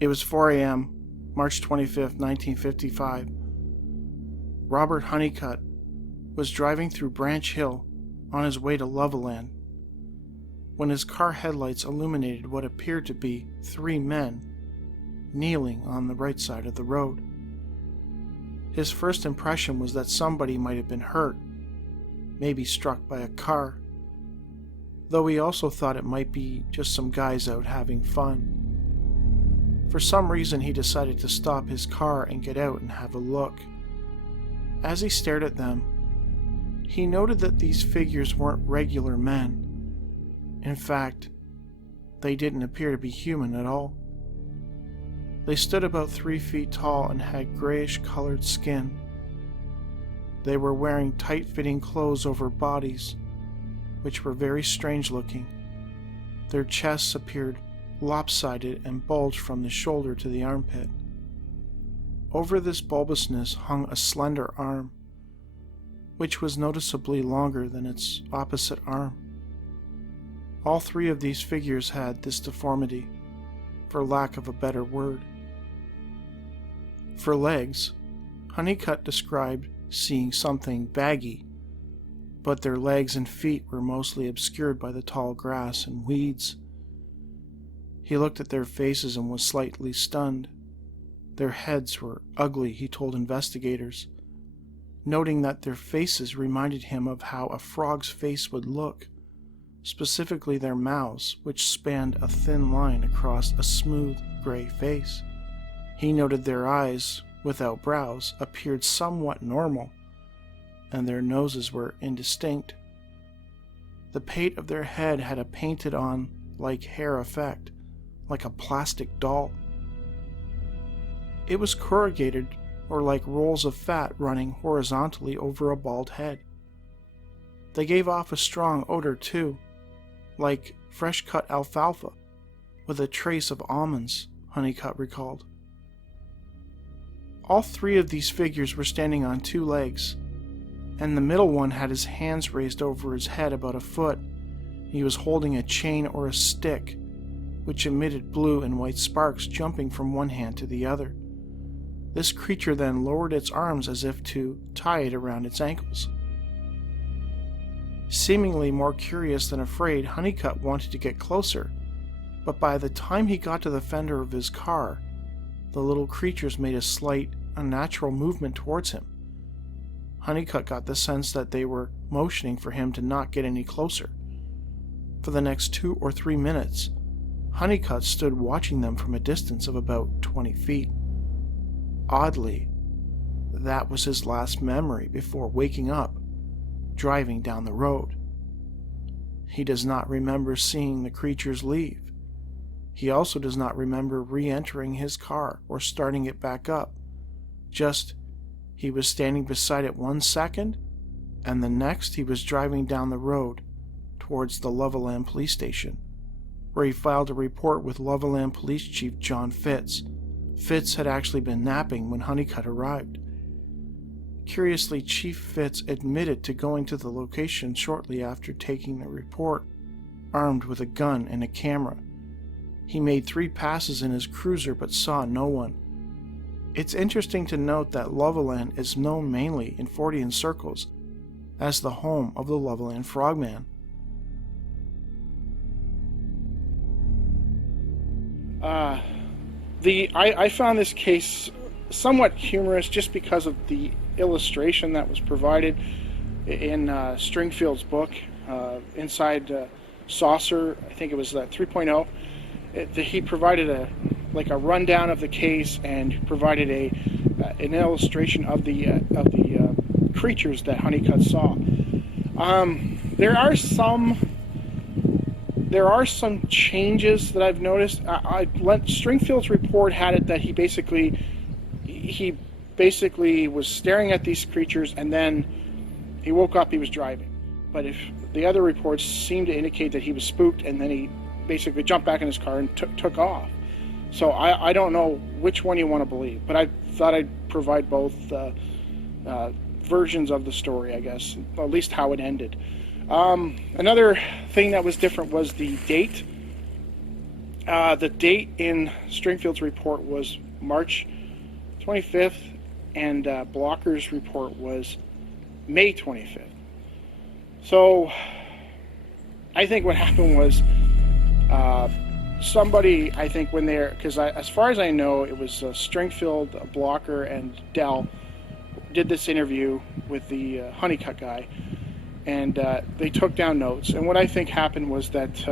It was 4 a.m., March 25th, 1955. Robert Honeycutt was driving through Branch Hill on his way to Loveland when his car headlights illuminated what appeared to be 3 men kneeling on the right side of the road. His first impression was that somebody might have been hurt, maybe struck by a car, though he also thought it might be just some guys out having fun. For some reason, he decided to stop his car and get out and have a look. As he stared at them, he noted that these figures weren't regular men. In fact, they didn't appear to be human at all. They stood about 3 feet tall and had grayish-colored skin. They were wearing tight-fitting clothes over bodies, which were very strange-looking. Their chests appeared lopsided and bulged from the shoulder to the armpit. Over this bulbousness hung a slender arm, which was noticeably longer than its opposite arm. All 3 of these figures had this deformity, for lack of a better word. For legs, Honeycutt described seeing something baggy, but their legs and feet were mostly obscured by the tall grass and weeds. He looked at their faces and was slightly stunned. Their heads were ugly, he told investigators, noting that their faces reminded him of how a frog's face would look, specifically their mouths, which spanned a thin line across a smooth gray face. He noted their eyes, without brows, appeared somewhat normal, and their noses were indistinct. The pate of their head had a painted-on, like hair effect, like a plastic doll. It was corrugated, or like rolls of fat running horizontally over a bald head. They gave off a strong odor too, like fresh-cut alfalfa, with a trace of almonds, Honeycutt recalled. All 3 of these figures were standing on 2 legs, and the middle one had his hands raised over his head about a foot. He was holding a chain or a stick, which emitted blue and white sparks jumping from one hand to the other. This creature then lowered its arms as if to tie it around its ankles. Seemingly more curious than afraid, Honeycutt wanted to get closer, but by the time he got to the fender of his car, the little creatures made a slight, unnatural movement towards him. Honeycutt got the sense that they were motioning for him to not get any closer. For the next 2 or 3 minutes, Honeycutt stood watching them from a distance of about 20 feet. Oddly, that was his last memory before waking up, driving down the road. He does not remember seeing the creatures leave. He also does not remember re-entering his car or starting it back up. Just, he was standing beside it 1 second, and the next he was driving down the road towards the Loveland Police Station, where he filed a report with Loveland Police Chief John Fitz. Fitz had actually been napping when Honeycutt arrived. Curiously, Chief Fitz admitted to going to the location shortly after taking the report, armed with a gun and a camera. He made 3 passes in his cruiser but saw no one. It's interesting to note that Loveland is known mainly in Fortean circles as the home of the Loveland Frogmen. I found this case somewhat humorous just because of the illustration that was provided in Stringfield's book inside Saucer. I think it was 3.0. He provided a rundown of the case and provided an illustration of the creatures that Honeycutt saw. There are some changes that I've noticed. Stringfield's report had it that he basically was staring at these creatures and then he woke up, he was driving. But if the other reports seem to indicate that he was spooked and then he basically jumped back in his car and took off. So I don't know which one you want to believe, but I thought I'd provide both versions of the story, I guess, at least how it ended. Another thing that was different was the date. The date in Stringfield's report was March 25th, and Blocker's report was May 25th. So I think what happened was somebody, I think when they're, because as far as I know, it was Stringfield, Blocker, and Dell did this interview with the Honeycutt guy, and they took down notes. And what I think happened was that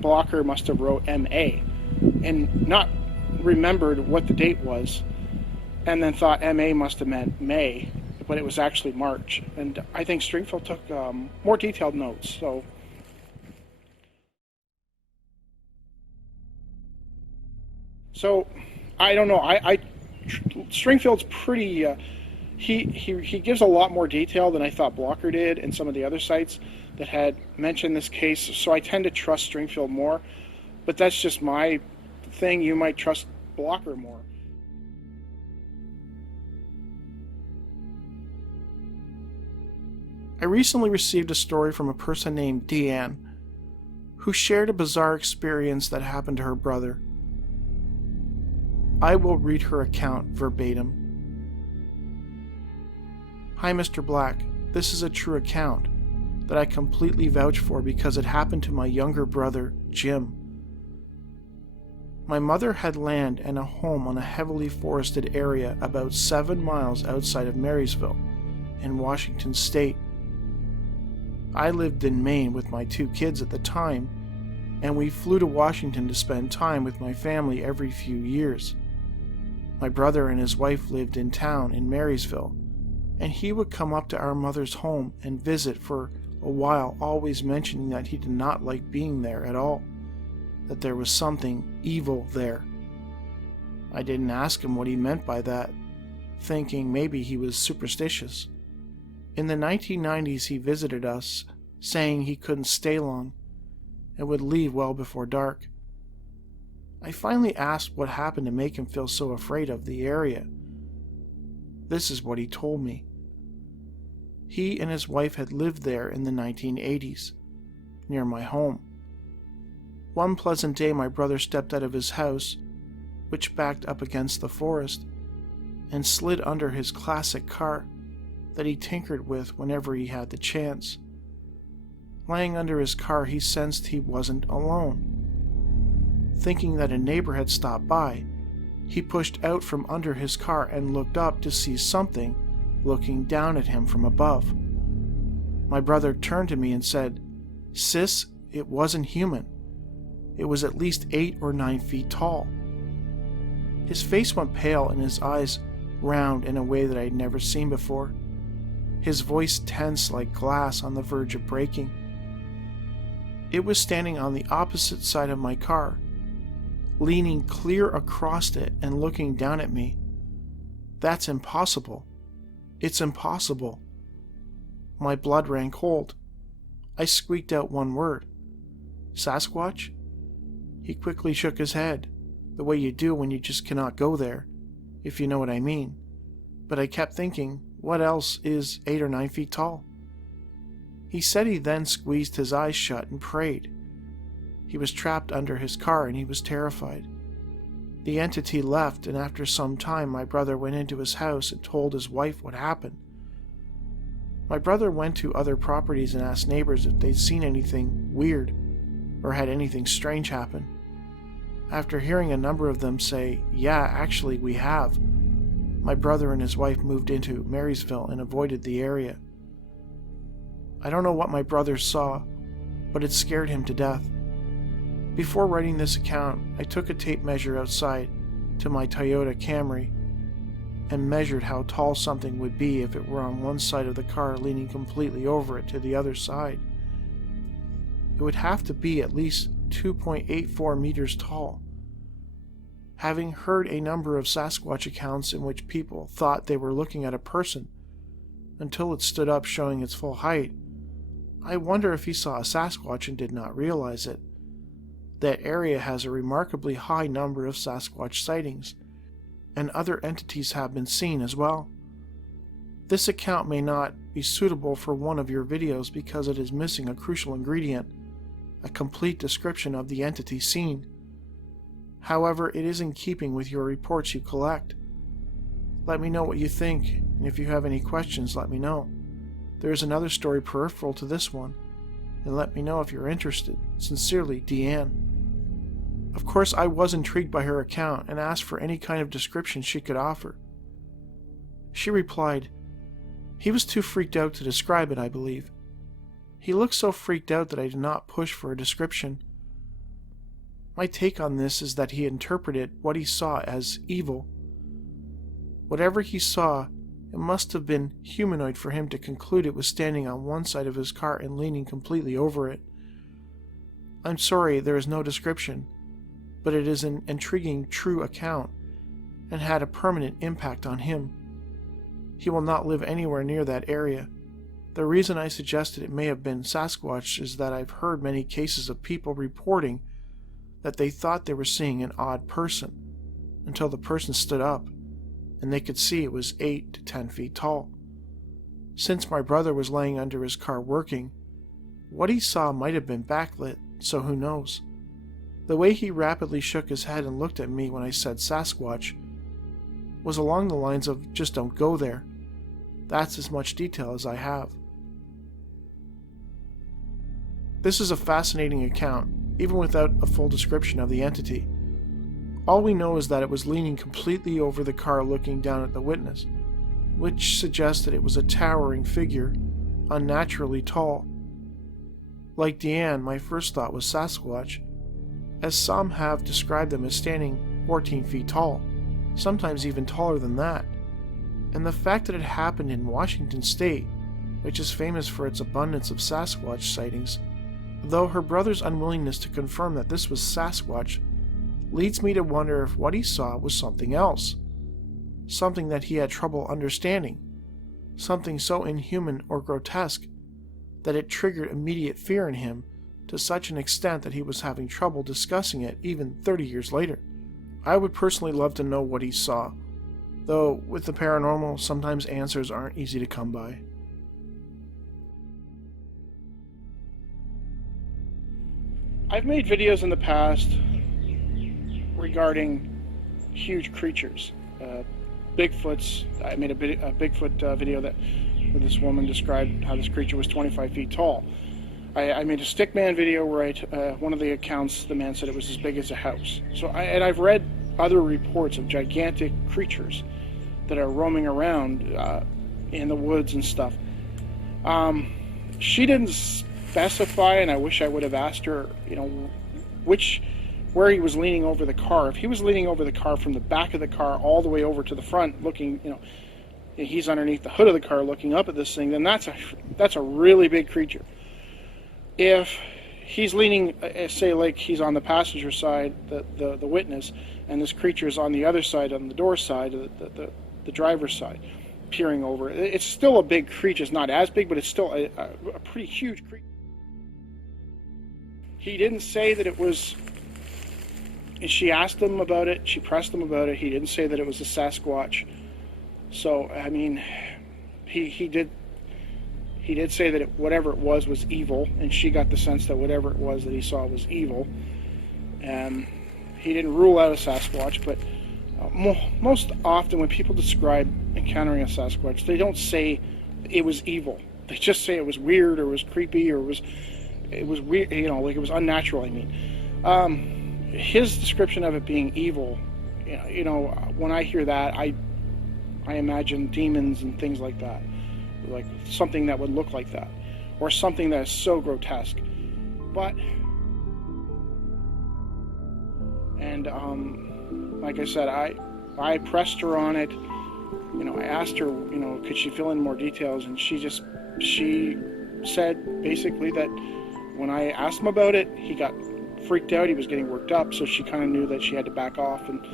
Blocker must have wrote MA and not remembered what the date was, and then thought MA must have meant May, but it was actually March. And I think Stringfield took more detailed notes. So I don't know. Stringfield's pretty. He gives a lot more detail than I thought Blocker did, and some of the other sites that had mentioned this case. So I tend to trust Stringfield more, but that's just my thing. You might trust Blocker more. I recently received a story from a person named DeeAnn, who shared a bizarre experience that happened to her brother. I will read her account verbatim. Hi, Mr. Black. This is a true account that I completely vouch for because it happened to my younger brother, Jim. My mother had land and a home on a heavily forested area about 7 miles outside of Marysville in Washington State. I lived in Maine with my 2 kids at the time, and we flew to Washington to spend time with my family every few years. My brother and his wife lived in town in Marysville, and he would come up to our mother's home and visit for a while, always mentioning that he did not like being there at all, that there was something evil there. I didn't ask him what he meant by that, thinking maybe he was superstitious. In the 1990s, he visited us, saying he couldn't stay long and would leave well before dark. I finally asked what happened to make him feel so afraid of the area. This is what he told me. He and his wife had lived there in the 1980s, near my home. One pleasant day, my brother stepped out of his house, which backed up against the forest, and slid under his classic car that he tinkered with whenever he had the chance. Lying under his car, he sensed he wasn't alone. Thinking that a neighbor had stopped by, he pushed out from under his car and looked up to see something looking down at him from above. My brother turned to me and said, "Sis, it wasn't human. It was at least 8 or 9 feet tall." His face went pale and his eyes round in a way that I had never seen before. His voice tense like glass on the verge of breaking. It was standing on the opposite side of my car, leaning clear across it and looking down at me. That's impossible. It's impossible. My blood ran cold. I squeaked out one word. "Sasquatch?" He quickly shook his head, the way you do when you just cannot go there, if you know what I mean. But I kept thinking, what else is 8 or 9 feet tall? He said he then squeezed his eyes shut and prayed. He was trapped under his car and he was terrified. The entity left, and after some time my brother went into his house and told his wife what happened. My brother went to other properties and asked neighbors if they'd seen anything weird or had anything strange happen. After hearing a number of them say, "Yeah, actually we have," my brother and his wife moved into Marysville and avoided the area. I don't know what my brother saw, but it scared him to death. Before writing this account, I took a tape measure outside to my Toyota Camry and measured how tall something would be if it were on one side of the car leaning completely over it to the other side. It would have to be at least 2.84 meters tall. Having heard a number of Sasquatch accounts in which people thought they were looking at a person until it stood up showing its full height, I wonder if he saw a Sasquatch and did not realize it. That area has a remarkably high number of Sasquatch sightings, and other entities have been seen as well. This account may not be suitable for one of your videos because it is missing a crucial ingredient, a complete description of the entity seen. However, it is in keeping with your reports you collect. Let me know what you think, and if you have any questions, let me know. There is another story peripheral to this one, and let me know if you're interested. Sincerely, DeeAnn. Of course, I was intrigued by her account and asked for any kind of description she could offer. She replied, "He was too freaked out to describe it, I believe. He looked so freaked out that I did not push for a description. My take on this is that he interpreted what he saw as evil. Whatever he saw, it must have been humanoid for him to conclude it was standing on one side of his car and leaning completely over it. I'm sorry there is no description, but it is an intriguing, true account, and had a permanent impact on him. He will not live anywhere near that area. The reason I suggested it may have been Sasquatch is that I've heard many cases of people reporting that they thought they were seeing an odd person, until the person stood up, and they could see it was 8 to 10 feet tall. Since my brother was laying under his car working, what he saw might have been backlit, so who knows? The way he rapidly shook his head and looked at me when I said Sasquatch was along the lines of, just don't go there. That's as much detail as I have." This is a fascinating account, even without a full description of the entity. All we know is that it was leaning completely over the car looking down at the witness, which suggests that it was a towering figure, unnaturally tall. Like DeeAnn, my first thought was Sasquatch, as some have described them as standing 14 feet tall, sometimes even taller than that. And the fact that it happened in Washington State, which is famous for its abundance of Sasquatch sightings, though her brother's unwillingness to confirm that this was Sasquatch leads me to wonder if what he saw was something else, something that he had trouble understanding, something so inhuman or grotesque that it triggered immediate fear in him to such an extent that he was having trouble discussing it even 30 years later. I would personally love to know what he saw, though with the paranormal, sometimes answers aren't easy to come by. I've made videos in the past regarding huge creatures. Bigfoots. I made a Bigfoot video where this woman described how this creature was 25 feet tall. I made a stickman video where one of the accounts, the man said it was as big as a house. And I've read other reports of gigantic creatures that are roaming around in the woods and stuff. She didn't specify, and I wish I would have asked her, where he was leaning over the car. If he was leaning over the car from the back of the car all the way over to the front, looking, he's underneath the hood of the car looking up at this thing, then that's a really big creature. If he's leaning, say like he's on the passenger side, the witness, and this creature is on the other side, on the door side, the driver's side, peering over, it's still a big creature. It's not as big, but it's still a pretty huge creature. He didn't say that it was. She asked him about it. She pressed him about it. He didn't say that it was a Sasquatch. So I mean, he did say that whatever it was evil, and she got the sense that whatever it was that he saw was evil. He didn't rule out a Sasquatch, but most often when people describe encountering a Sasquatch, they don't say it was evil. They just say it was weird, or it was creepy, or it was weird, like it was unnatural. I mean, his description of it being evil, when I hear that, I imagine demons and things like that, like something that would look like that, or something that is so grotesque. But, and like I said, I pressed her on it. I asked her, could she fill in more details, and she said basically that when I asked him about it, he got freaked out. He was getting worked up, so she kind of knew that she had to back off. And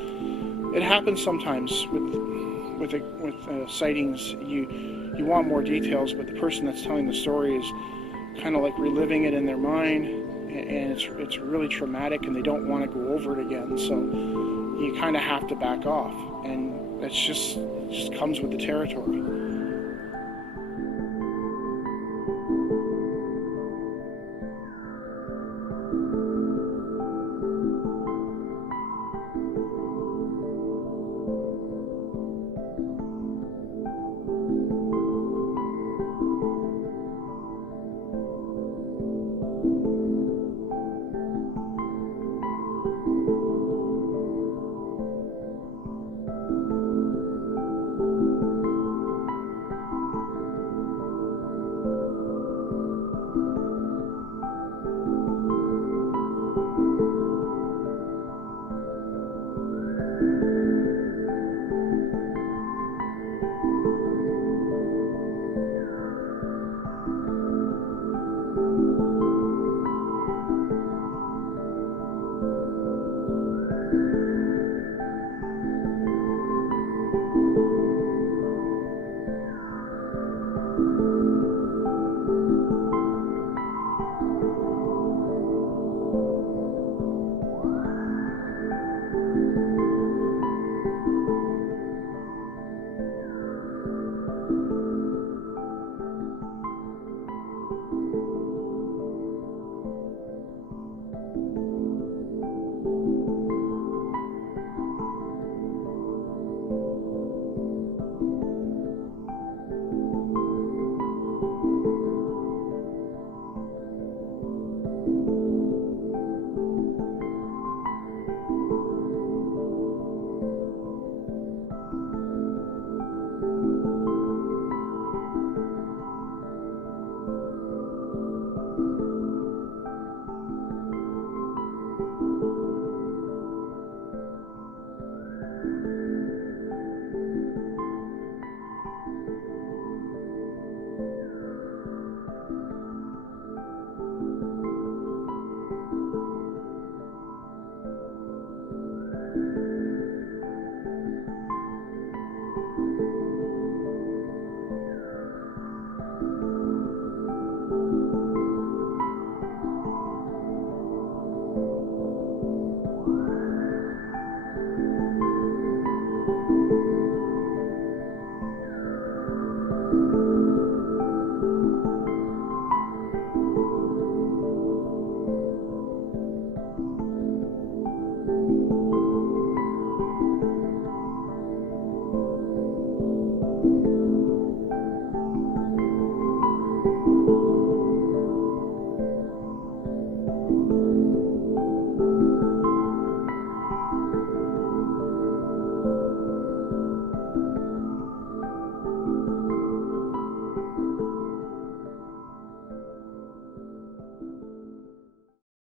it happens sometimes with sightings. You want more details, but the person that's telling the story is kind of like reliving it in their mind, and it's really traumatic, and they don't want to go over it again. So you kind of have to back off, and it just comes with the territory.